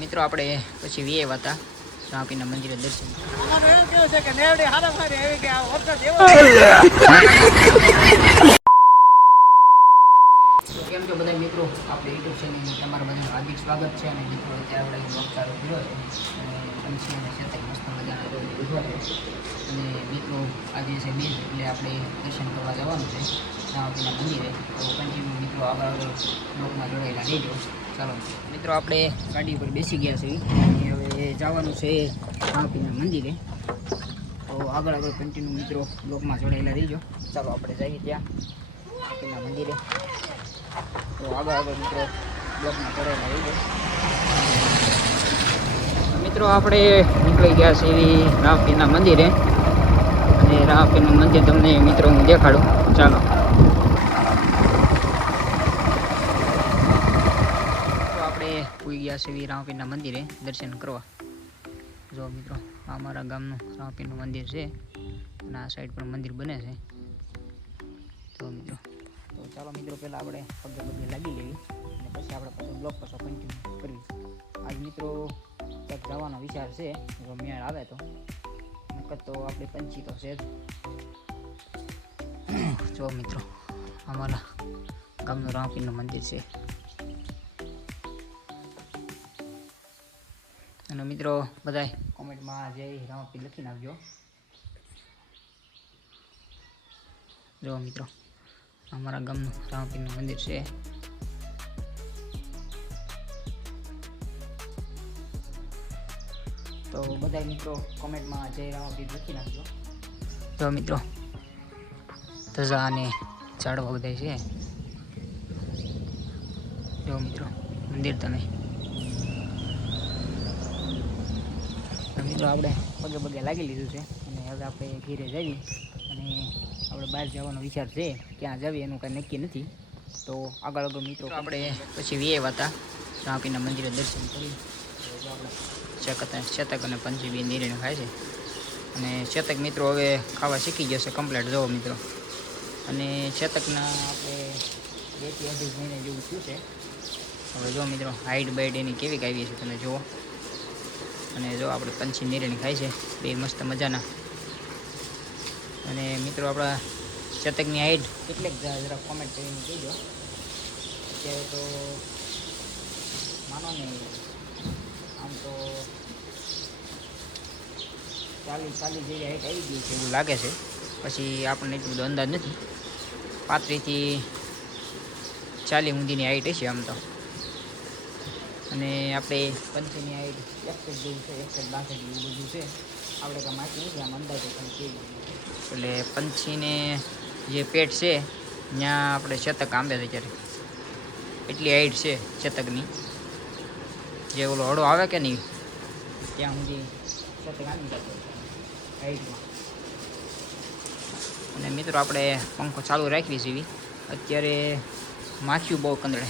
મિત્રો આપણે પછી વીએ હતા રાપીના મંદિરે દર્શન કેમ છો બધા મિત્રો, આપણે યુટ્યુબ ચેનલમાં તમારા બધાનું હાર્દિક સ્વાગત છે. અને મિત્રો અત્યારે આપણે બ્લોગ ચાલુ કર્યો છે અને પંછી અને શેતક મસ્ત મજાના રોજ ઉભા છે. અને મિત્રો આજે છે બીજ, એટલે આપણે દર્શન કરવા જવાનું છે રાપીના મંદિરે. તો કન્ટિન્યુ મિત્રો આગળ બ્લોગમાં જોડાયેલા રહેજો. ચાલો મિત્રો, આપણે ગાડી પર બેસી ગયા છીએ અને હવે જવાનું છે રાપીના મંદિરે. તો આગળ કન્ટિન્યુ મિત્રો બ્લોગમાં જોડાયેલા રહીજો. ચાલો આપણે જઈએ ત્યાં રાપીના મંદિરે. તો આગળ મિત્રો બ્લોગમાં જોડાયેલા રહીજો. મિત્રો આપણે નીકળી ગયા છીએ રાપીના મંદિરે અને રાપીનું મંદિર તમને મિત્રો હું દેખાડું. ચાલો પૂઈ ગયા છે રાપીના મંદિરે દર્શન કરવા. જો મિત્રો આ અમારા ગામનું રાપીનું મંદિર છે અને આ સાઈડ પણ મંદિર બને છે. તો મિત્રો તો ચાલો મિત્રો પહેલાં આપણે પગે લાગી લેવી અને પછી આપણે પાછો બ્લોગ પાછો કન્ટિન્યુ કરવી. આજ મિત્રો ક્યાંક જવાનો વિચાર છે, જો મેળ આવે તો. નકર તો આપણે પંછી તો છે જ. જો મિત્રો અમારા ગામનું રાપીનું મંદિર છે. અને મિત્રો બધાય કોમેન્ટમાં જય રાપી લખી નાખજો. જો મિત્રો અમારા ગામનું રાપીનું મંદિર છે. તો બધાય મિત્રો કોમેન્ટમાં જય રાપી લખી નાખજો. જો મિત્રો ધજા અને ઝાડવા બધાય છે. જો મિત્રો મંદિર તમે મિત્રો આપણે પગે લાગી લીધું છે અને હવે આપણે ઘીરે જઈએ અને આપણે બહાર જવાનો વિચાર છે. ક્યાં જઈએ એનું કાંઈ નક્કી નથી. તો આગળ મિત્રો આપણે પછી વીએ હતા રાપીના મંદિરે દર્શન કરી. શેતક અને પંછી બી નીરીને ખાય છે. અને શેતક મિત્રો હવે ખાવા શીખી ગયો છે કમ્પ્લેટ. જુઓ મિત્રો, અને શેતકના આપણે 2 થી 2.5 મહિને જેવું થયું છે. હવે જો મિત્રો હાઈટ બાઈટ એની કેવી આવી છે તમે જુઓ. અને જો આપણે પંછી નીરણી ખાય છે બે મસ્ત મજાના. અને મિત્રો આપણા શતકની હાઈટ કેટલેક જરા કોમેન્ટ કરીને કહેજો. અત્યારે તો માનો ને આમ તો 40 જેવી હાઈટ આવી ગઈ છે એવું લાગે છે. પછી આપણને એટલું બધો અંદાજ નથી. 35 થી 40 સુધીની હાઈટ હશે આમ તો. અને આપણે પંચીની હાઈટ 61 જેવું છે, 61-62 જેવું બધું છે. આપણે કાંઈ માહિતી નથી આમ અંદાજે પણ કેવી. એટલે પંચીને જે પેટ છે ત્યાં આપણે શતક આંબે છે ત્યારે એટલી હાઈટ છે શતકની. જે ઓલો હળો આવે કે નહીં ત્યાં સુધી શતક આંબી જતો હાઈટમાં. અને મિત્રો આપણે પંખો ચાલુ રાખવી છીએ. અત્યારે માખીયું બહુ કંદડે,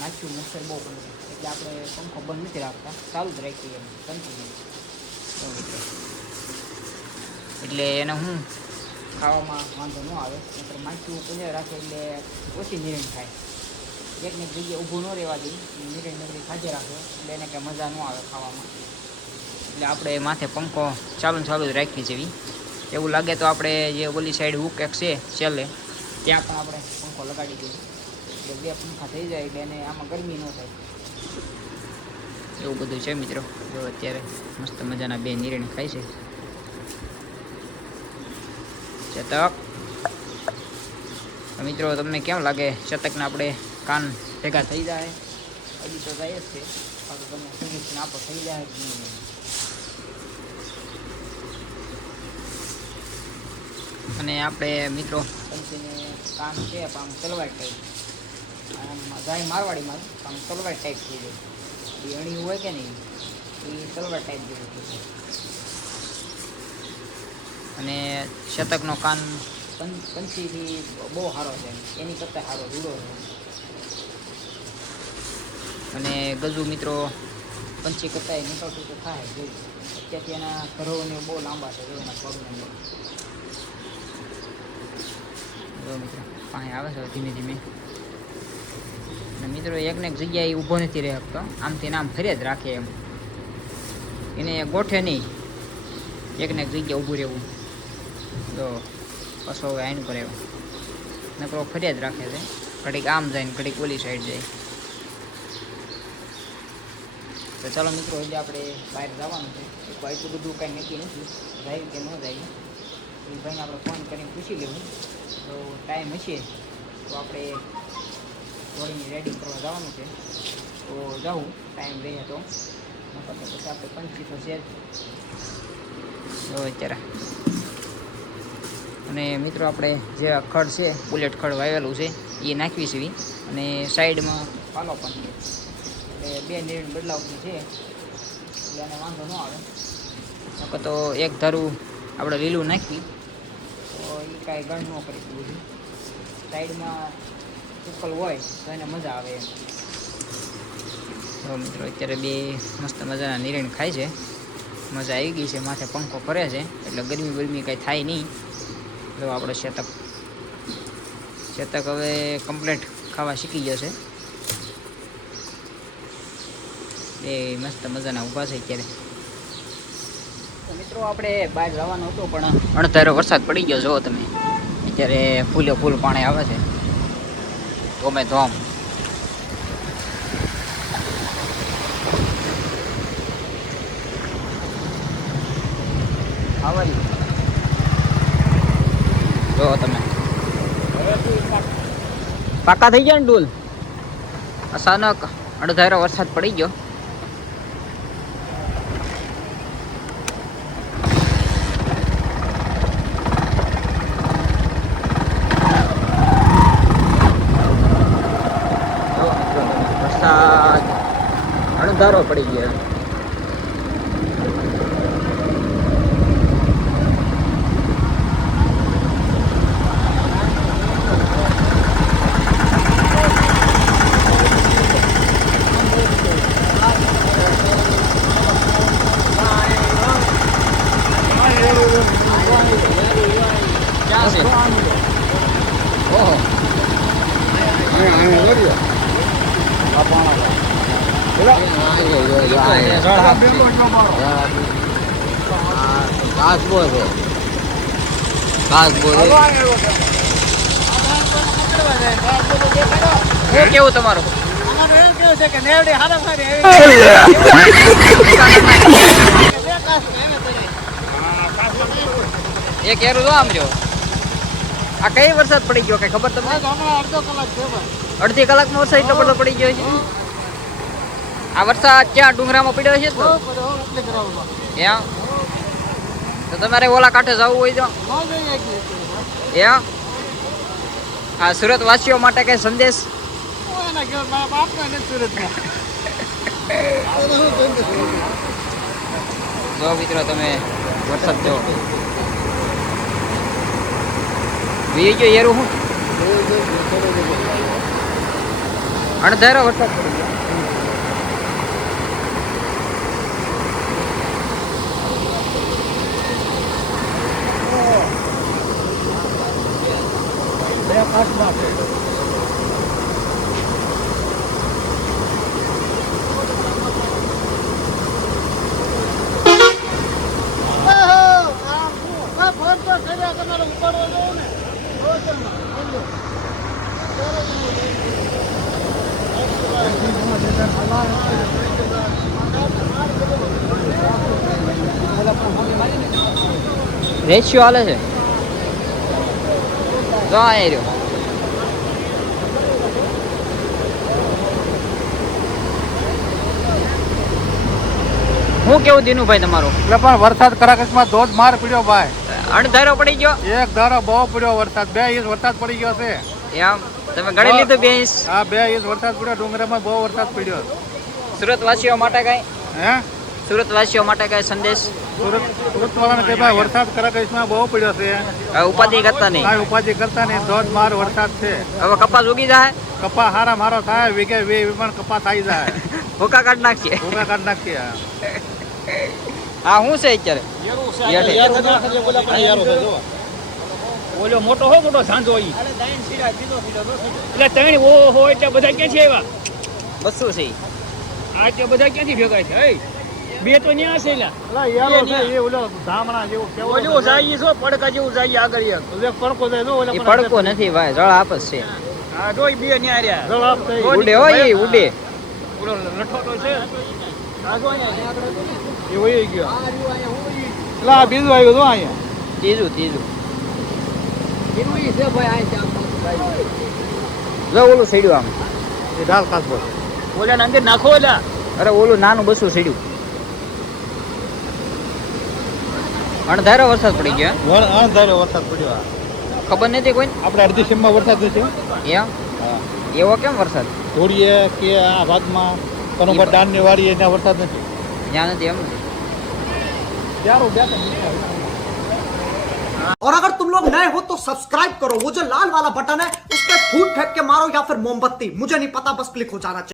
માખીયું મચ્છર બહુ કંદડે, એટલે આપણે પંખો બંધ નથી રાખતા, ચાલુ જ રાખીએ એમ કન્ટિન્યુ. એટલે એને હું ખાવામાં વાંધો ન આવે. નહીંતર માખીયું કંદડે રાખે એટલે ઓછી નિરણ થાય. એકને એક જગ્યાએ ઊભું ન રહેવા દઈએ, નિરણ નગરી ખાજે રાખે એટલે એને કંઈ મજા ન આવે ખાવામાં. એટલે આપણે માથે પંખો ચાલુ જ રાખવી જેવી. એવું લાગે તો આપણે જે ઓલી સાઈડ હુક એક છે છેલ્લે ત્યાં પણ આપણે પંખો લગાડી દઈએ. એટલે 2 પંખા થઈ જાય એટલે એને આમાં ગરમી ન થાય. એવું બધું છે મિત્રો. જો અત્યારે મસ્ત મજાના 2 નિરણ ખાય છે. શતક મિત્રો તમને કેમ લાગે શતકને આપણે કાન ભેગા થઈ જાય? હજી તો જાય જ છે. તમને સજેશન આપો થઈ જાય જ નહીં. અને આપણે મિત્રો પંચીને કાન છે પણ આમ તલવાર ટાઈપ, આમ જાય મારવાડીમાં આમ તલવાર ટાઈપ થઈ જાય. એ અણી હોય કે નહીં એ તલવાર ટાઈપ જેવું છે. અને શતકનો કાન પંછીથી બહુ સારો છે, એની કરતાં સારો રૂડો છે. અને ગજુ મિત્રો પંછી કરતાં નીકળતું તો થાય જોયું. અત્યારથી એના ઘરોને બહુ લાંબા છે. એના પગને જો મિત્રો પાણી આવે છે ધીમે ધીમે. અને મિત્રો એકને એક જગ્યાએ ઊભો નથી રહી શકતો, આમથી આમ ફરી જ રાખે એમ, એને ગોઠે નહીં, એકને એક જગ્યાએ ઊભું રહેવું. તો પાછો હવે આઈન પર આવ્યો, નકરો ફરી જ રાખે છે, ઘડીક આમ જાય ને ઘડીક ઓલી સાઈડ જાય. તો ચાલો મિત્રો, હજી આપણે બહાર જવાનું છે, એટલું બધું કાંઈ નક્કી નથી, જાય કે ન જાય એ ભાઈને આપણે ફોન કરીને પૂછી લેવું. તો ટાઈમ હશે તો આપણે ઘોડીને રેડી કરવા જવાનું છે, તો જાઉં ટાઈમ રહે તો, પછી આપણે પંચી તો છે જ અત્યારે. અને મિત્રો આપણે જે ખડ છે, બુલેટ ખડ વાવેલું છે એ નાખવી છે, અને સાઈડમાં પાલો પણ છે, એટલે બે નિર્ણય બદલાવતી છે, એટલે એને વાંધો ન આવે. તો એક ધારું આપણે લીલું નાખી તો એ કાંઈ ગણ ન કરી દીધું, સાઈડમાં ઉકલ હોય તો એને મજા આવે એમ. તો મિત્રો અત્યારે બે મસ્ત મજાના નિરણ ખાય છે, મજા આવી ગઈ છે, માથે પંખો ફરે છે, એટલે ગરમી કાંઈ થાય નહીં. તો આપણો શેતક હવે કમ્પ્લીટ ખાવા શીખી જશે. એ મસ્ત મજાના ઊભા છે અત્યારે. તો મિત્રો આપણે બહાર જવાનું હતું, પણ અણધારો વરસાદ પડી ગયો. જુઓ તમે, અત્યારે ફૂલે ફૂલ પાણી આવે છે, ધોમે ધોમ. જો તમે પાકા થઈ ગયા ને ડૂલ. અચાનક અડધારો વરસાદ પડી ગયો. વરસાદ અડધારો પડી ગયો. કેવું તમારું? એ કેરું તો આમ જો આ કઈ વરસાદ પડી ગયો કઈ ખબર તમને? અડધી કલાકમાં વરસાદ એટલો બધો પડી ગયો છે. આ વરસાદ ક્યાં ડુંગરામાં પડ્યો છે? ત્યાં તો તમારે ઓલા કાંઠે જવું હોય તો ત્યાં હા, સુરત વાસીઓ માટે કઈ સંદેશ? જો મિત્રો તમે વરસાદ જો બીજો યારું હું અણધારો વરસાદ પડી ગયો. રેશિયો હાલે છે તો આ રહ્યો. હું કેવું દિનુભાઈ તમારું? એટલે પણ વરસાદ કરાકસમાં ધોધમાર પડ્યો ભાઈ. અણધારો પડી ગયો? એક ધારો બહુ પડ્યો વરસાદ. 2 ઇંચ વરસાદ પડી ગયો છે. એમ તમે ગણી લીધું 2 ઇંચ? હા, 2 ઇંચ વરસાદ પડ્યો. ડુંગરામાં બહુ વરસાદ પડ્યો. સુરત વાસીઓ માટે કઈ સુરત વાસીઓ માટે કઈ સંદેશ? સુરત વાળાને કે ભાઈ વરસાદ કરાકસમાં બહુ પડ્યો છે. ઉપાધિ કરતા નહીં. કાંઈ ઉપાધિ કરતા નહીં. ધોધમાર વરસાદ છે. હવે કપાસ ઉગી જાય? કપા હારા મારો થાય. વીઘે 20 પણ કપા થઈ જાય. ભૂકા કાઢ નાખીએ. ભૂકા કાઢ નાખીએ. હા, શું છે અત્યારે? ઓલો મોટો હો મોટો સાંજો ઈ એટલે ત્રણ ઓહો એટલે બધા ક્યાંથી આવ્યા 200 છે આ તે બધા ક્યાંથી ભેગા છે એ બે તો ન્યા છે લા અલા યારો છે એ ઓલો ધામણા જેવું કેવો ઓલું જાય છો પડકા જેવું જાય આગળ એક એક પડકો જાય જો ઓલા એ પડકો નથી ભાઈ જળ આપસ છે આ જોઈ બે ન્યા રહ્યા જવાબ થઈ ઉડે હોય એ ઉડે ઓલો લઠોટો છે આ જો અહીંયા એ વહી ગયો એટલે આ બીજું આવ્યું તો અહીંયા ત્રીજું જો ઓલું સીડ્યું આમ એ ઢાલ કાચબો ઓલા અંદર નાખો ઓલા અરે ઓલું નાનું 200 સીડ્યું અણધારો વરસાદ પડી ગયો અણધાર્યો વરસાદ પડ્યો આ. ખબર નથી કોઈ આપણે અડધી સીમમાં વરસાદ નથી એમ એવો કેમ વરસાદ ધોળીએ કે આ ભાગમાં કનોબર ડાનની વાડીએ ત્યાં વરસાદ નથી ત્યાં નથી એમ ત્યારું બે और अगर तुम लोग नए हो तो सब्सक्राइब करो, वो जो लाल वाला बटन है उस पर फूट फेंक के मारो या फिर मोमबत्ती, मुझे नहीं पता, बस क्लिक हो जाना चाहिए।